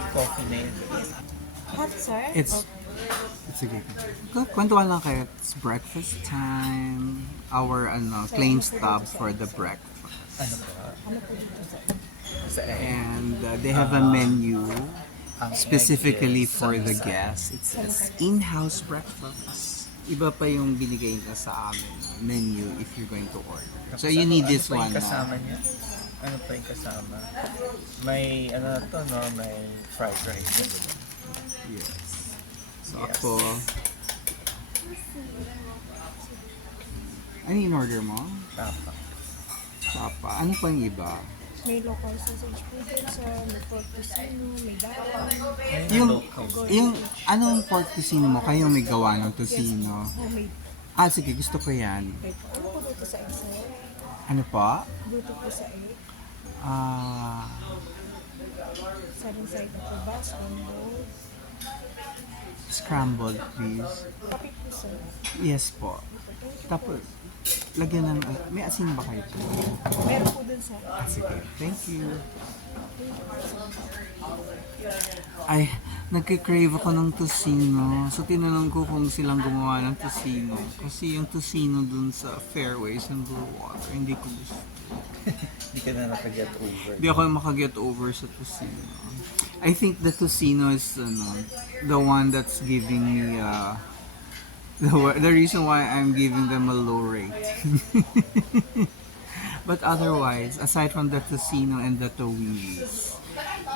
with coffee na yun. Hot, sir? It's okay. Kwentuhan lang kayo. It's breakfast time. Our claim stub for the breakfast. Ano ba? Ano po dito, sir? Sa egg. And they have a menu Ang specifically egg is for the samsang. guests. It says in-house breakfast. Iba pa yung binigay na sa amin menu if you're going to order. So you need this Ano one. pa yung kasama niya? Ano pa yung kasama? May ano to, no? May fried rice. Yes. So Yes. ako, ano yung order mo? Tapa. Papa. Ano pang iba? May local sausage po dun, sir. May pork tocino, may bawang. Yung anong pork tocino mo? Kayo may gawa ng tocino. Homemade. Sige, gusto ko yan. Okay po. Ano po dito sa egg, sir? Ano pa? Dito po sa egg. Southern side na po ba? Scrambled. Scrambled, please. Kapit po, sir. Yes po. Tapos, lagyan ng, may asin ba kayo? Meron po dun, sir. Sige, thank you. Ay, nagkikrave ako ng tocino. So, tinanong ko kung silang gumawa ng tocino. Kasi yung tocino dun sa Fairways Bluewater, hindi ko gusto. Hindi ka na nakaget over. Hindi ako makaget over sa tocino. I think the tocino is the one that's giving me the reason why I'm giving them a low rating. But otherwise, aside from the tocino and the towis,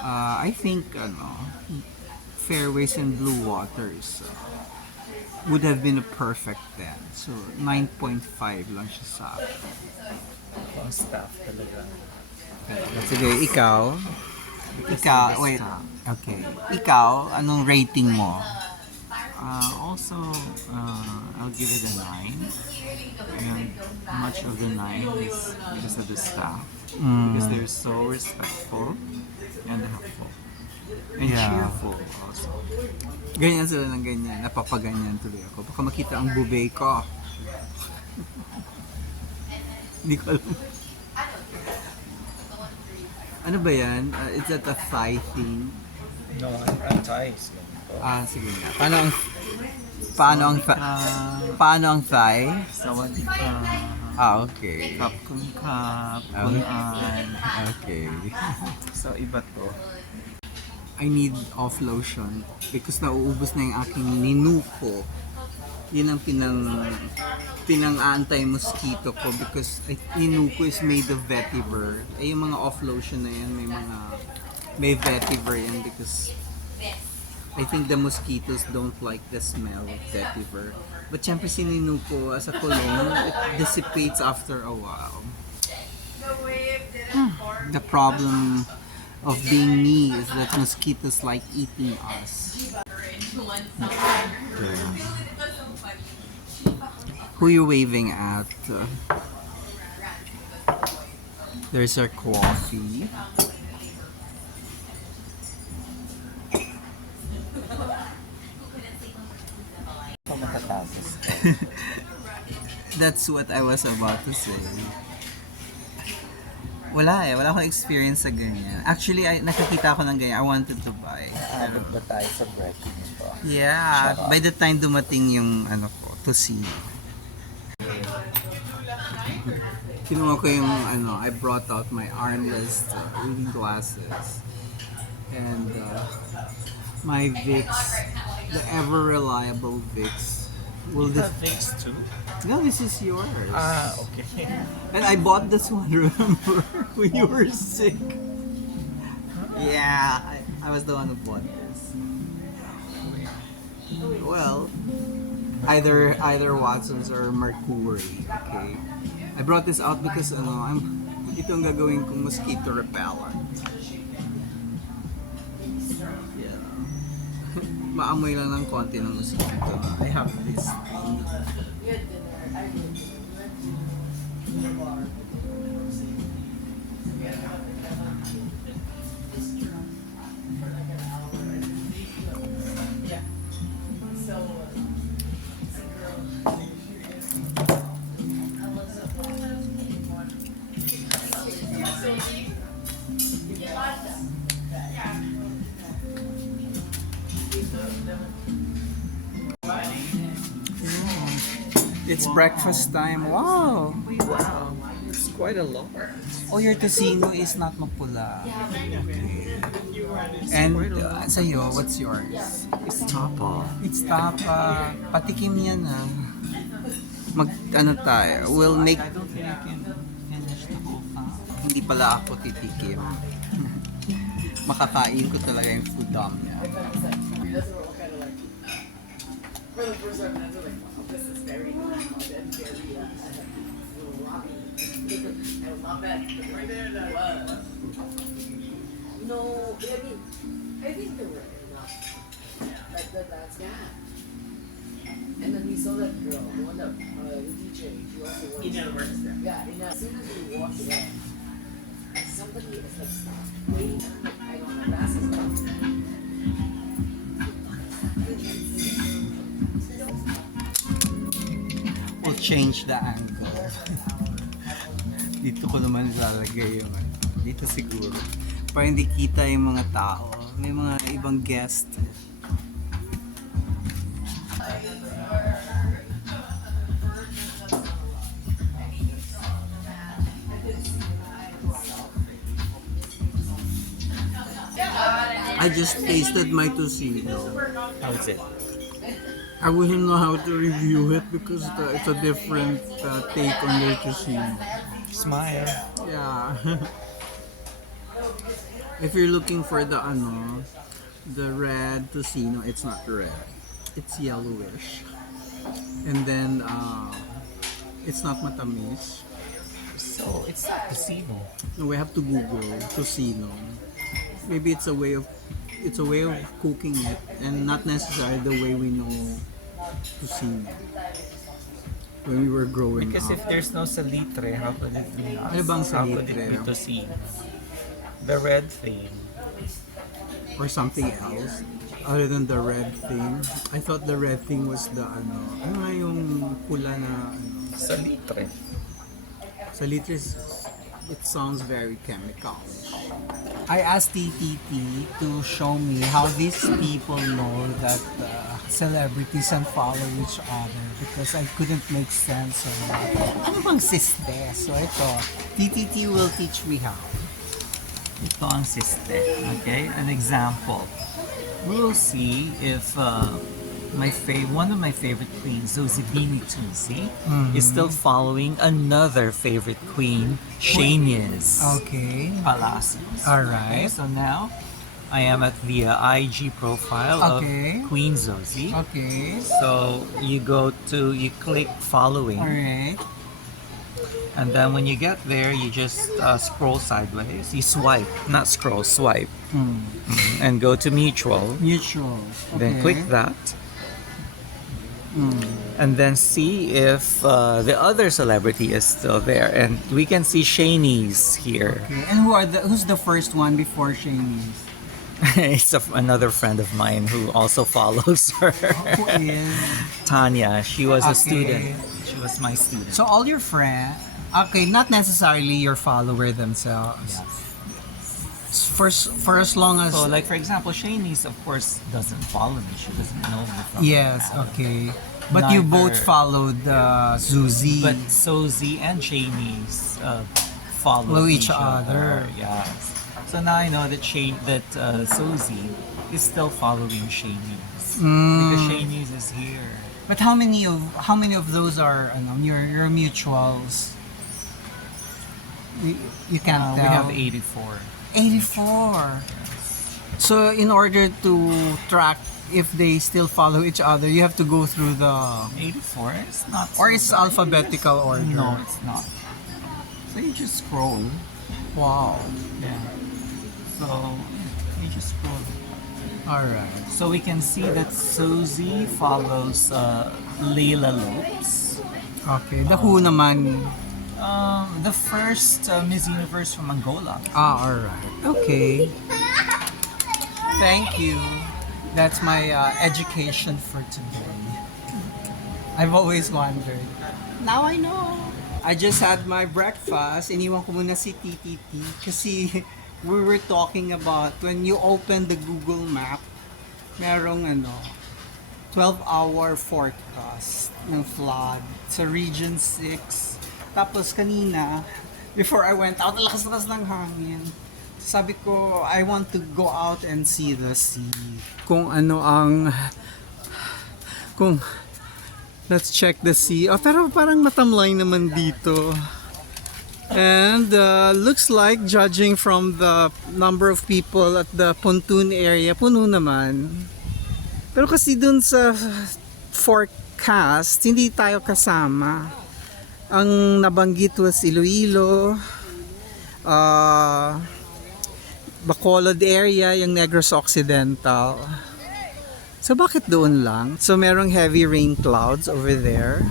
I think Fairways and Bluewaters would have been a perfect 10. So 9.5 lang siya sa akin. Ang staff talaga. Sige, ikaw, wait. Okay. Ikaw, anong rating mo? Also, I'll give it a 9. And much of the 9 is because of the staff. Because they're so respectful and helpful. And cheerful also. Ganyan sila ng ganyan. Napapaganyan tuloy ako. Baka makita ang bubay ko. Hindi ko alam. Ano ba yan? Is that a Thai thing? No, ang Thais. Sige nga. Paano ang Thai? Sawadika, Okay. kapkun kap, kunan. Okay. So, iba to. I need off lotion because nauubos na yung aking ninuko. Yun ang pinang-anti-mosquito ko because ninuko is made of vetiver. Yung mga off lotion na yan may vetiver yan because I think the mosquitoes don't like the smell of vetiver. But syempre si ninuko as a cologne, it dissipates after a while. The problem of being me is that mosquitoes like eating us. Who you waving at? There's our coffee. Matatapos. That's what I was about to say. Wala akong experience sa ganyan. Actually, nakakita ako ng ganyan. I wanted to buy. Abot ba tayo sa breaking ito? Yeah, by the time dumating yung tocino. Kinuha ko yung I brought out my armless reading glasses. And my Vicks, the ever reliable Vicks. Vicks too? No, this is yours. Okay. And I bought this one, remember, when you were sick. Yeah, I was the one who bought this. Well, either Watson's or Mercury, okay? I brought this out because ito ang gagawin kong mosquito repellent. Yeah. Maamoy lang ng konti ng mosquito. I have this thing. It's breakfast time. Wow! Wow, it's quite a lot. Oh, your tocino is not mapula. Okay. And sa'yo, what's yours? It's tapa. It's tapa. Patikim yan ah. Ano tayo? We'll make... I don't think I can finish the whole thing. Hindi pala ako titikim. Makakain ko talaga yung food dump niya. No, I think they were enough. Like that's And then we saw that girl, the one that DJ, she also works. Works there. Yeah, and as soon as we walked away, somebody is like, stop, wait, I don't know, that's stuff. We'll change the angle. Dito ko naman ilalagay yung dito siguro. Para hindi kita yung mga tao. May mga ibang guest. I just tasted my tocino. How's it? I wouldn't know how to review it because it's a different take on their tocino. Smile. Yeah. If you're looking for the red tocino, it's not red. It's yellowish. And then it's not matamis. So, it's not casino. No, we have to Google tocino. Maybe it's a way of cooking it and not necessarily the way we know tocino when we were growing Because up. if there's no salitre, how could it be? Ano bang How could it salitre? be tocino? The red thing. Or something else other than the red thing. I thought the red thing was the ano nga yung pula na Salitre. Salitre it sounds very chemical. I asked TTT to show me how these people know that celebrities unfollow each other because I couldn't make sense of ano bang siste? So ito, TTT will teach me how. Ito ang siste. Okay? An example. We will see if one of my favorite queens, Zozibini Tusi, is still following another favorite queen, Shania's Okay. Palacios. Alright. Okay, so now I am at the IG profile Okay. of Queen Zozy. Okay. So you click following, Alright. and then when you get there, you just scroll sideways. You swipe, not scroll, swipe, and go to mutual. Mutual. Okay. Then click that. And then see if the other celebrity is still there, and we can see Shani's here. Okay. And who's the first one before Shani's? It's another friend of mine who also follows her. Who is? Tanya. She was a Okay. student. She was my student. So all your friends, okay, not necessarily your follower themselves. For as long as So, like for example, Shani's of course doesn't follow me. She doesn't know me from yes, Adam. okay. But you both Neither- followed Zuzi. But Sozy and Shani's follow each other. Yes. So now I know that Sozy is still following Shani's because Shani's is here. But how many of those are your mutuals? You can't We tell. have 84. 84. So in order to track if they still follow each other, you have to go through the 84 is not. or so it's bad. alphabetical order. No, it's not. So you just scroll. Wow. Yeah. So you just scroll. All right. So we can see that Sozy follows Leila Lopes. Okay. The who naman? The first Miss Universe from Angola. All right. Okay. Thank you. That's my education for today. I've always wondered. Now I know. I just had my breakfast. Iniwan ko muna si TTT kasi we were talking about when you open the Google map, merong 12-hour forecast ng flood sa Region 6. Tapos kanina, before I went out, lakas-lakas ng hangin. Sabi ko, I want to go out and see the sea. Kung ano ang... Let's check the sea. Oh, pero parang matamlay naman dito. And looks like, judging from the number of people at the pontoon area, puno naman. Pero kasi dun sa forecast, hindi tayo kasama. Ang nabanggit was Iloilo, Bacolod area, yung Negros Occidental. So bakit doon lang? So merong heavy rain clouds over there.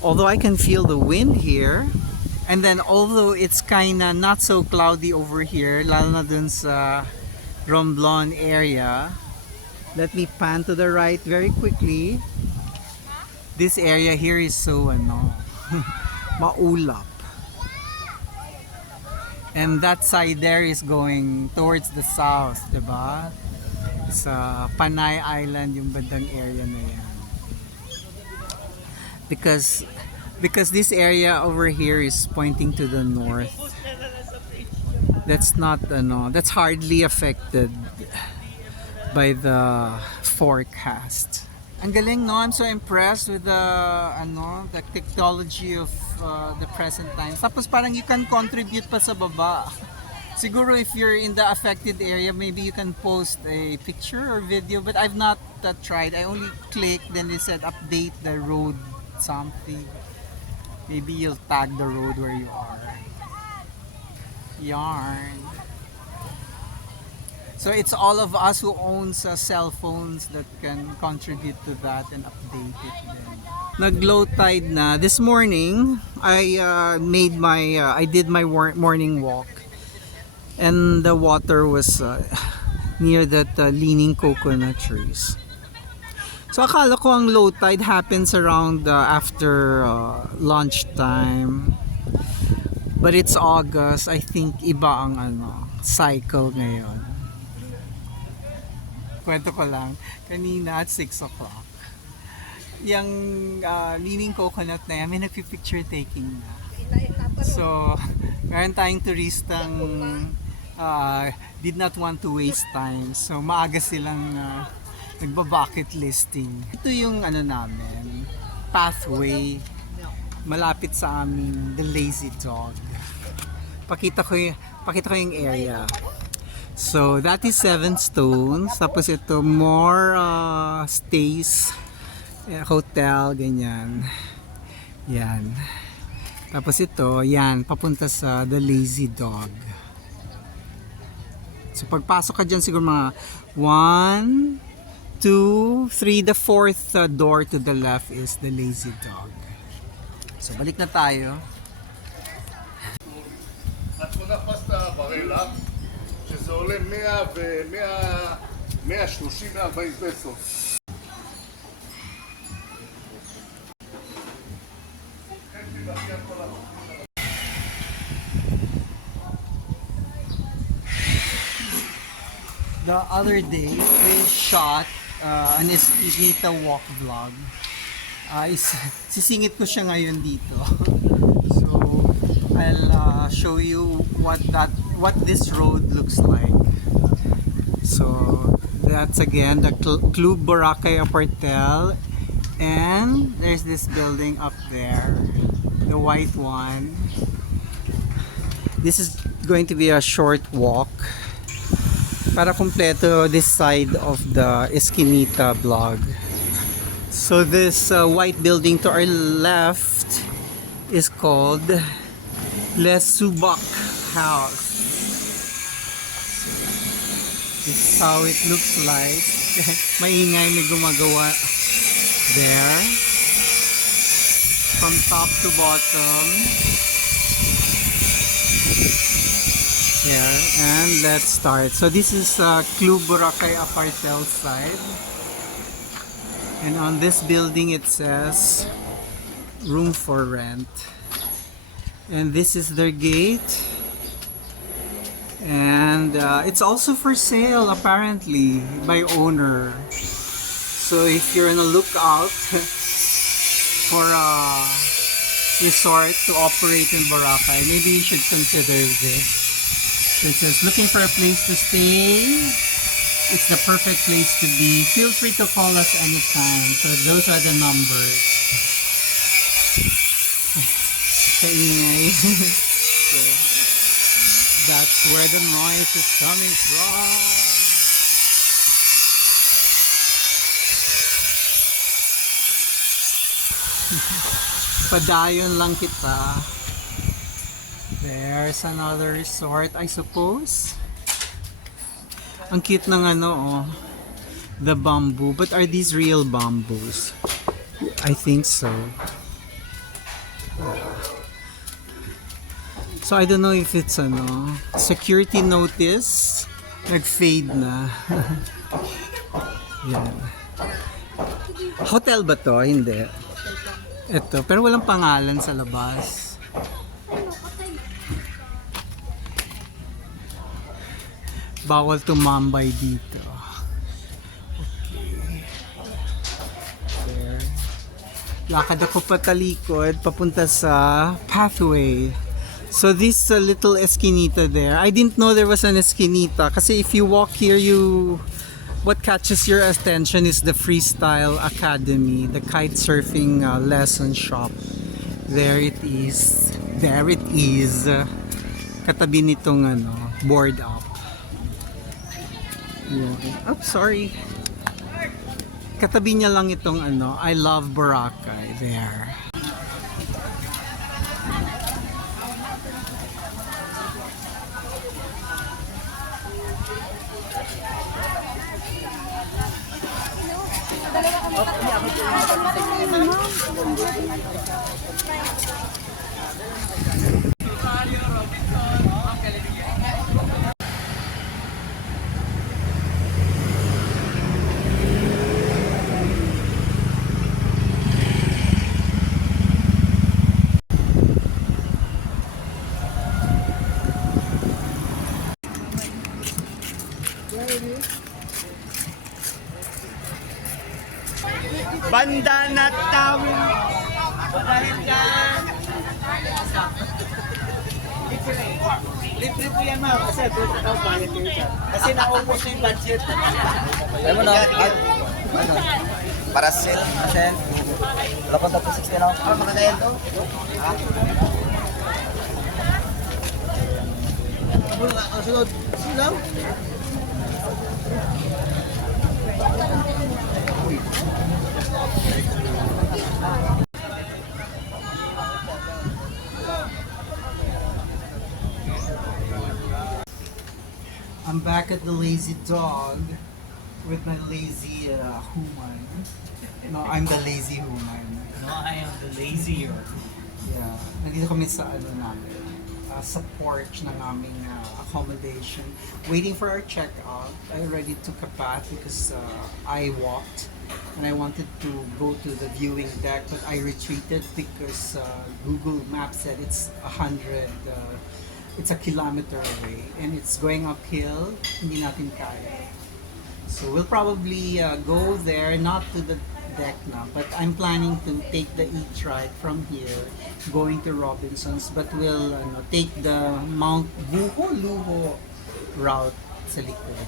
Although I can feel the wind here. And then although it's kinda not so cloudy over here, lalo na dun sa Romblon area. Let me pan to the right very quickly. This area here is so maulap. And that side there is going towards the south, diba? Sa Panay Island yung bandang area na yan. Because this area over here is pointing to the north. That's not that's hardly affected by the forecast. Ang galing, no? I'm so impressed with the technology of the present times. Tapos parang you can contribute pa sa baba. Siguro if you're in the affected area, maybe you can post a picture or video, but I've not tried. I only clicked, then they said update the road something. Maybe you'll tag the road where you are. Yarn. So it's all of us who owns cell phones that can contribute to that and update it then. Nag-low tide na. This morning, I did my morning walk. And the water was near that leaning coconut trees. So akala ko ang low tide happens around after lunchtime. But it's August. I think iba ang cycle ngayon. Kwento ko lang, kanina at 6 o'clock, yung leaning coconut na yan, may nagpipicture taking na. So, meron tayong turistang did not want to waste time. So, maaga silang nagba-bucket listing. Ito yung namin, pathway, malapit sa amin, the lazy dog. Pakita ko yung area. So, that is 7 stones. Tapos ito, more stays, hotel, ganyan. Yan. Tapos ito, yan, papunta sa the lazy dog. So, pagpasok ka dyan, siguro mga 1, 2, 3, the 4th door to the left is the lazy dog. So, balik na tayo. את קונה פסטה ברילה, שזה עולה 130-140 פסו. The other day, we shot an eskinita walk vlog. Sisingit ko siya ngayon dito. So, I'll show you what this road looks like. So, that's again the Love Boracay Apartelle, and there's this building up there, the white one. This is going to be a short walk para kumpleto this side of the eskinita vlog. So this white building to our left is called Le Soobak house. This is how it looks like. Maingay, may gumagawa there. From top to bottom. Here, and let's start. So this is Love Boracay Apartelle side. And on this building it says room for rent. And this is their gate. And it's also for sale apparently by owner. So if you're on a lookout for a resort to operate in Boracay, maybe you should consider this. This is looking for a place to stay. It's the perfect place to be. Feel free to call us anytime. So those are the numbers. Kaingay. So that's where the noise is coming from. Padayon lang kita. There's another resort, I suppose. Ang cute ng ano, oh. The bamboo. But are these real bamboos? I think so. So I don't know if it's ano, security notice. Nag-fade na. Yan. Hotel ba to? Hindi. Ito. Pero walang pangalan sa labas. Bawal tumambay dito. Okay. There. Lakad ako patalikod papunta sa pathway. So this little eskinita there. I didn't know there was an eskinita kasi if you walk here, what catches your attention is the Freestyle Academy, the kite surfing lesson shop. There it is. There it is. Katabi nitong ano, board up. Yeah. Oh, sorry. Katabi niya lang itong ano, I Love Boracay. There. Banda na tam. Dahil dyan. Libre po yan, ma'am. Kasi doon sa tao bayad kayo dyan. Kasi naubos na yung budget. Alam mo na, para sale. Kasi, dapat na po 60 na. Ah, makagayan to? Ha? Sunod. Silaw? I'm back at the lazy dog with my lazy human. No, I'm the lazy human. No, I am the lazier. Yeah. Nandito kami sa ano namin, sa porch ng aming accommodation. Waiting for our check-out. I already took a bath because I walked and I wanted to go to the viewing deck, but I retreated because Google Maps said it's 100 it's a kilometer away and it's going uphill, hindi natin kaya. So we'll probably go there, not to the deck na, but I'm planning to take the etrike from here, going to Robinson's, but we'll take the Mt Luho route sa likod,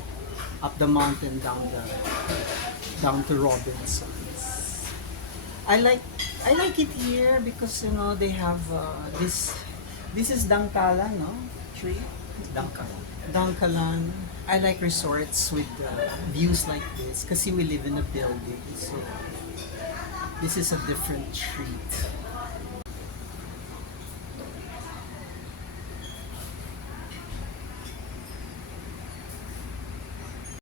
up the mountain down to Robinson's. I like it here because they have this is Dangkalan, no? Tree? Dangkalan. I like resorts with views like this kasi we live in a building. So this is a different treat.